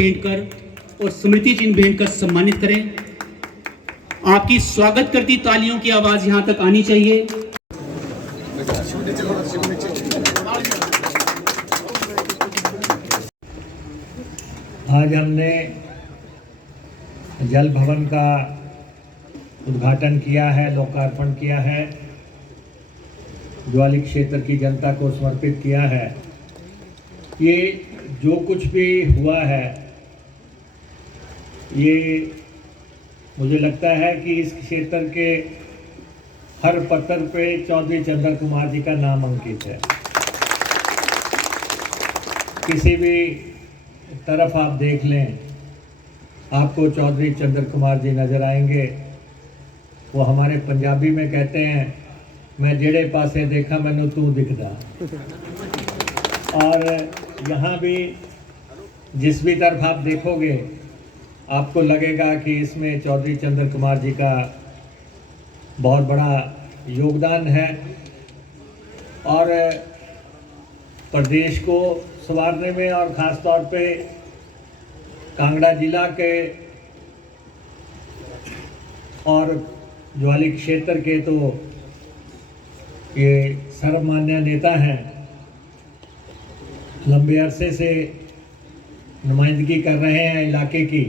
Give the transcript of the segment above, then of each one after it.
भेंट कर और स्मृति चिन्ह भेंट कर सम्मानित करें। आपकी स्वागत करती तालियों की आवाज यहां तक आनी चाहिए। आज हमने जल भवन का उद्घाटन किया है, लोकार्पण किया है, ज्वाली क्षेत्र की जनता को समर्पित किया है। ये जो कुछ भी हुआ है, ये मुझे लगता है कि इस क्षेत्र के हर पत्थर पे चौधरी चंद्र कुमार जी का नाम अंकित है। किसी भी तरफ आप देख लें, आपको चौधरी चंद्र कुमार जी नज़र आएंगे। वो हमारे पंजाबी में कहते हैं, मैं जेड़े पासे देखा मैनू तू दिखदा। और यहाँ भी जिस भी तरफ आप देखोगे, आपको लगेगा कि इसमें चौधरी चंद्र कुमार जी का बहुत बड़ा योगदान है और प्रदेश को संवारने में, और ख़ास तौर पे कांगड़ा जिला के और ज्वाली क्षेत्र के तो ये सर्वमान्य नेता हैं, लंबे अरसे से नुमाइंदगी कर रहे हैं इलाके की।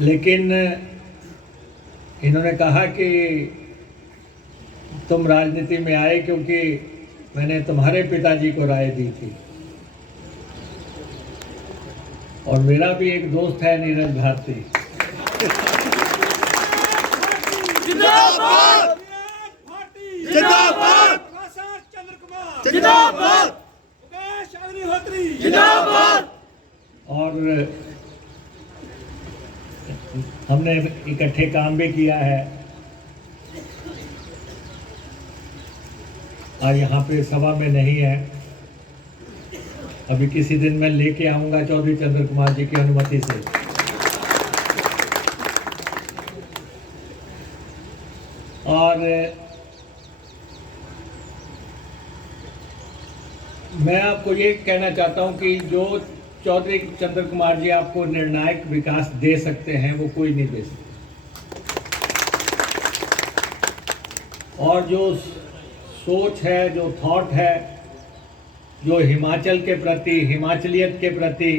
लेकिन इन्होंने कहा कि तुम राजनीति में आए क्योंकि मैंने तुम्हारे पिताजी को राय दी थी। और मेरा भी एक दोस्त है नीरज भारती, जिंदाबाद जिंदाबाद जिंदाबाद जिंदाबाद। और हमने इकट्ठे काम भी किया है। आज यहाँ पे सभा में नहीं है, अभी किसी दिन मैं लेके आऊंगा चौधरी चंद्र कुमार जी की अनुमति से। और मैं आपको ये कहना चाहता हूं कि जो चौधरी चंद्र कुमार जी आपको निर्णायक विकास दे सकते हैं, वो कोई नहीं दे सकता। और जो सोच है, जो थॉट है, जो हिमाचल के प्रति, हिमाचलियत के प्रति,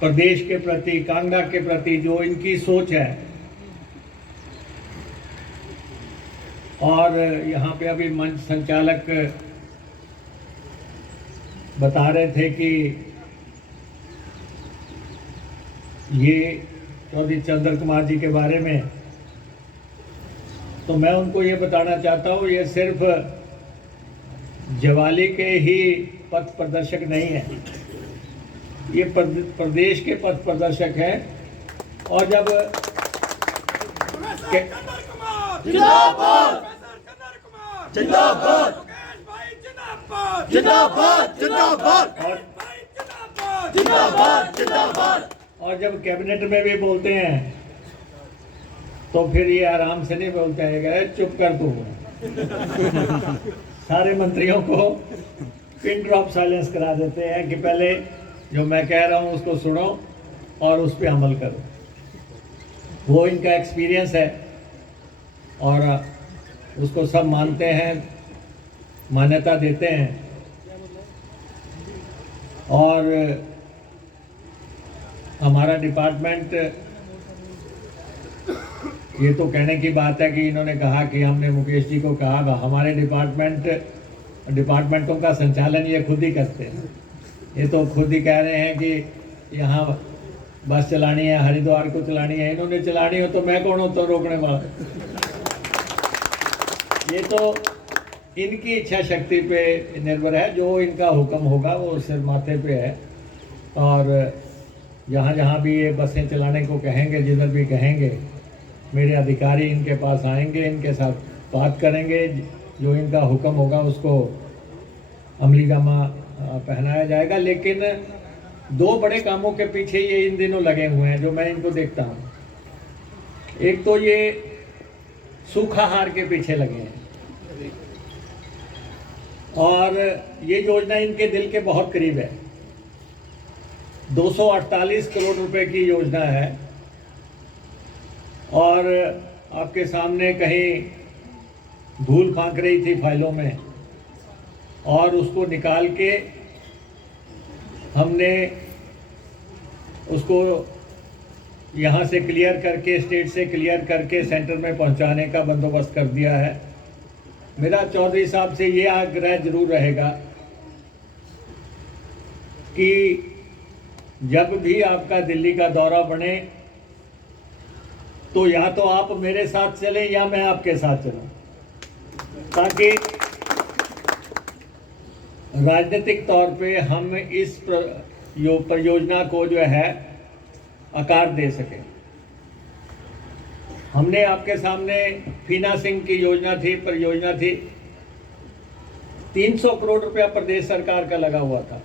प्रदेश के प्रति, कांगड़ा के प्रति जो इनकी सोच है, और यहाँ पे अभी मंच संचालक बता रहे थे कि ये चौधरी चंद्र कुमार जी के बारे में, तो मैं उनको ये बताना चाहता हूँ, ये सिर्फ ज्वाली के ही पथ प्रदर्शक नहीं है, ये प्रदेश के पथ प्रदर्शक है। और जब जिंदाबाद जिंदाबाद जिंदाबाद जिंदाबाद जिंदाबाद जिंदाबाद। और जब कैबिनेट में भी बोलते हैं तो फिर ये आराम से नहीं बोलते हैं, चुप कर तू। सारे मंत्रियों को पिन ड्रॉप साइलेंस करा देते हैं कि पहले जो मैं कह रहा हूँ उसको सुनो और उस पर अमल करो। वो इनका एक्सपीरियंस है और उसको सब मानते हैं, मान्यता देते हैं। और हमारा डिपार्टमेंट, ये तो कहने की बात है कि इन्होंने कहा कि हमने मुकेश जी को कहा, हमारे डिपार्टमेंटों का संचालन ये खुद ही करते हैं। ये तो खुद ही कह रहे हैं कि यहाँ बस चलानी है, हरिद्वार को चलानी है, इन्होंने चलानी हो तो मैं कौन हूँ तो रोकने वाला। ये तो इनकी इच्छा शक्ति पे निर्भर है, जो इनका हुक्म होगा वो सिर माथे पे है। और जहाँ जहाँ भी ये बसें चलाने को कहेंगे, जिधर भी कहेंगे, मेरे अधिकारी इनके पास आएंगे, इनके साथ बात करेंगे, जो इनका हुक्म होगा उसको अमली जामा पहनाया जाएगा। लेकिन दो बड़े कामों के पीछे ये इन दिनों लगे हुए हैं जो मैं इनको देखता हूँ। एक तो ये सूखाहार के पीछे लगे हैं और ये योजना इनके दिल के बहुत करीब है। 248 करोड़ रुपए की योजना है और आपके सामने कहीं धूल फांक रही थी फाइलों में और उसको निकाल के हमने उसको यहाँ से क्लियर करके, स्टेट से क्लियर करके सेंटर में पहुँचाने का बंदोबस्त कर दिया है। मेरा चौधरी साहब से ये आग्रह जरूर रहेगा कि जब भी आपका दिल्ली का दौरा बने तो या तो आप मेरे साथ चलें या मैं आपके साथ चलूं, ताकि राजनीतिक तौर पे हम इस परियोजना को जो है आकार दे सकें। हमने आपके सामने फीना सिंह की परियोजना थी। 300 करोड़ रुपया प्रदेश सरकार का लगा हुआ था।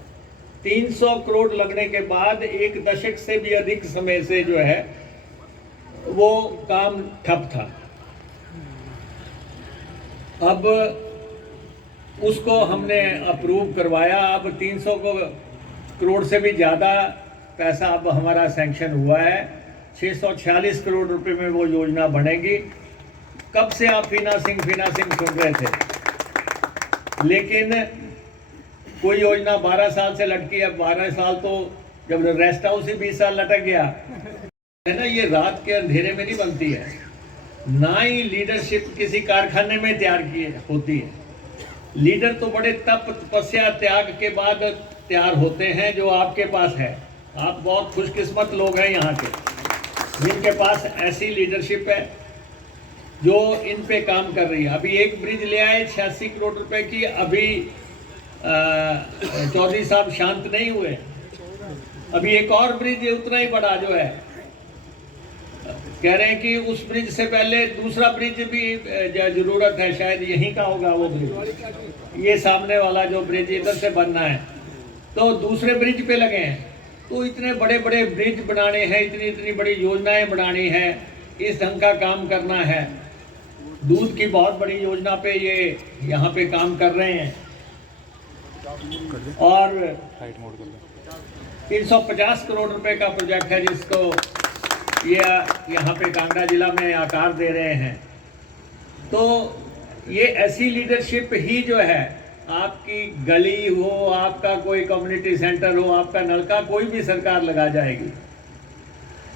300 करोड़ लगने के बाद 1 दशक से भी अधिक समय से जो है वो काम ठप था। अब उसको हमने अप्रूव करवाया। अब 300 करोड़ से भी ज़्यादा पैसा अब हमारा सैंक्शन हुआ है। 646 करोड़ रुपए में वो योजना बनेगी। कब से आप फीना सिंह सुन रहे थे, लेकिन कोई योजना 12 साल से लटकी है। 12 साल तो जब रेस्ट हाउस ही 20 साल लटक गया है ना। ये रात के अंधेरे में नहीं बनती है, ना ही लीडरशिप किसी कारखाने में तैयार की होती है। लीडर तो बड़े तप तपस्या त्याग के बाद तैयार होते हैं, जो आपके पास है। आप बहुत खुशकिस्मत लोग हैं यहाँ के, जिनके पास ऐसी लीडरशिप है जो इन पे काम कर रही है। अभी एक ब्रिज ले आए 86 करोड़ रुपए की। अभी चौधरी साहब शांत नहीं हुए। अभी एक और ब्रिज उतना ही बड़ा जो है, कह रहे हैं कि उस ब्रिज से पहले दूसरा ब्रिज भी जरूरत है, शायद यहीं का होगा वो ब्रिज। ये सामने वाला जो ब्रिज इधर से बनना है, तो दूसरे ब्रिज पे लगे हैं। तो इतने बड़े बड़े ब्रिज बनाने हैं, इतनी बड़ी योजनाएं बनानी है, इस ढंग का काम करना है। दूध की बहुत बड़ी योजना पे ये यहाँ पे काम कर रहे हैं और 350 करोड़ रुपए का प्रोजेक्ट है, जिसको ये यहाँ पे कांगड़ा जिला में आकार दे रहे हैं। तो ये ऐसी लीडरशिप ही जो है, आपकी गली हो, आपका कोई कम्युनिटी सेंटर हो, आपका नलका कोई भी सरकार लगा जाएगी,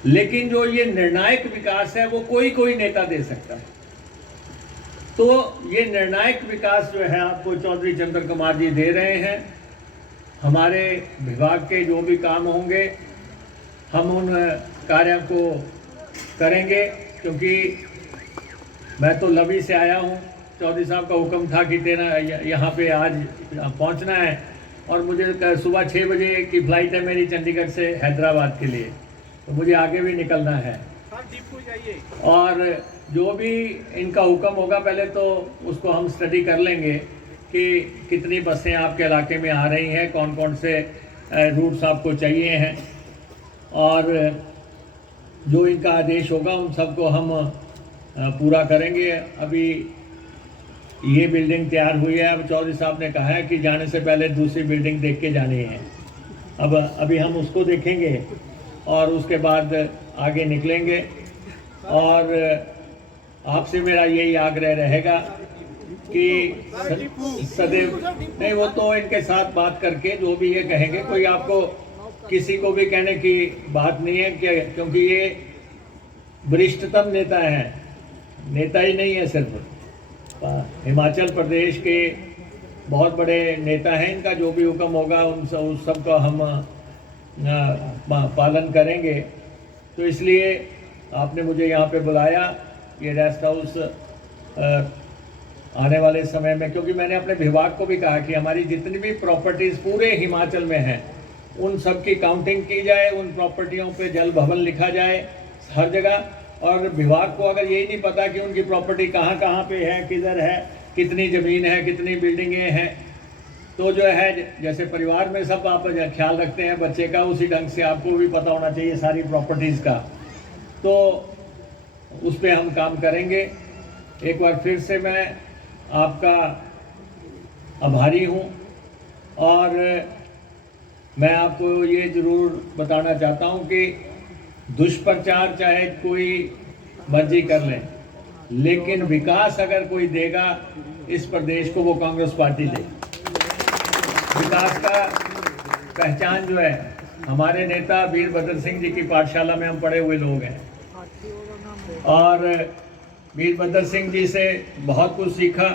लेकिन जो ये निर्णायक विकास है वो कोई नेता दे सकता है। तो ये निर्णायक विकास जो है आपको चौधरी चंद्र कुमार जी दे रहे हैं। हमारे विभाग के जो भी काम होंगे हम उन कार्यों को करेंगे, क्योंकि मैं तो लवी से आया हूँ। चौधरी साहब का हुक्म था कि तेरा यहाँ पे आज पहुँचना है, और मुझे सुबह 6 बजे की फ़्लाइट है मेरी चंडीगढ़ से हैदराबाद के लिए, तो मुझे आगे भी निकलना है। और जो भी इनका हुक्म होगा पहले तो उसको हम स्टडी कर लेंगे कि कितनी बसें आपके इलाके में आ रही हैं, कौन कौन से रूट्स आपको चाहिए हैं, और जो इनका आदेश होगा उन सबको हम पूरा करेंगे। अभी ये बिल्डिंग तैयार हुई है। अब चौधरी साहब ने कहा है कि जाने से पहले दूसरी बिल्डिंग देख के जानी है। अभी हम उसको देखेंगे और उसके बाद आगे निकलेंगे। और आपसे मेरा यही आग्रह रहेगा कि सदैव नहीं, वो तो इनके साथ बात करके जो भी ये कहेंगे, कोई आपको किसी को भी कहने की बात नहीं है, क्योंकि ये वरिष्ठतम नेता हैं। नेता ही नहीं है सिर्फ, हिमाचल प्रदेश के बहुत बड़े नेता हैं। इनका जो भी हुक्म होगा उन सब का हम पालन करेंगे। तो इसलिए आपने मुझे यहाँ पे बुलाया, ये रेस्ट हाउस आने वाले समय में, क्योंकि मैंने अपने विभाग को भी कहा कि हमारी जितनी भी प्रॉपर्टीज़ पूरे हिमाचल में हैं उन सब की काउंटिंग की जाए, उन प्रॉपर्टियों पे जल भवन लिखा जाए हर जगह। और विभाग को अगर यही नहीं पता कि उनकी प्रॉपर्टी कहाँ कहाँ पे है, किधर है, कितनी ज़मीन है, कितनी बिल्डिंगें हैं, तो जो है जैसे परिवार में सब आप ख्याल रखते हैं बच्चे का, उसी ढंग से आपको भी पता होना चाहिए सारी प्रॉपर्टीज़ का। तो उस पर हम काम करेंगे। एक बार फिर से मैं आपका आभारी हूँ। और मैं आपको ये ज़रूर बताना चाहता हूँ कि दुष्प्रचार चाहे कोई मर्जी कर लें, लेकिन विकास अगर कोई देगा इस प्रदेश को, वो कांग्रेस पार्टी देगी। विकास का पहचान जो है, हमारे नेता वीरभद्र सिंह जी की पाठशाला में हम पढ़े हुए लोग हैं और वीरभद्र सिंह जी से बहुत कुछ सीखा।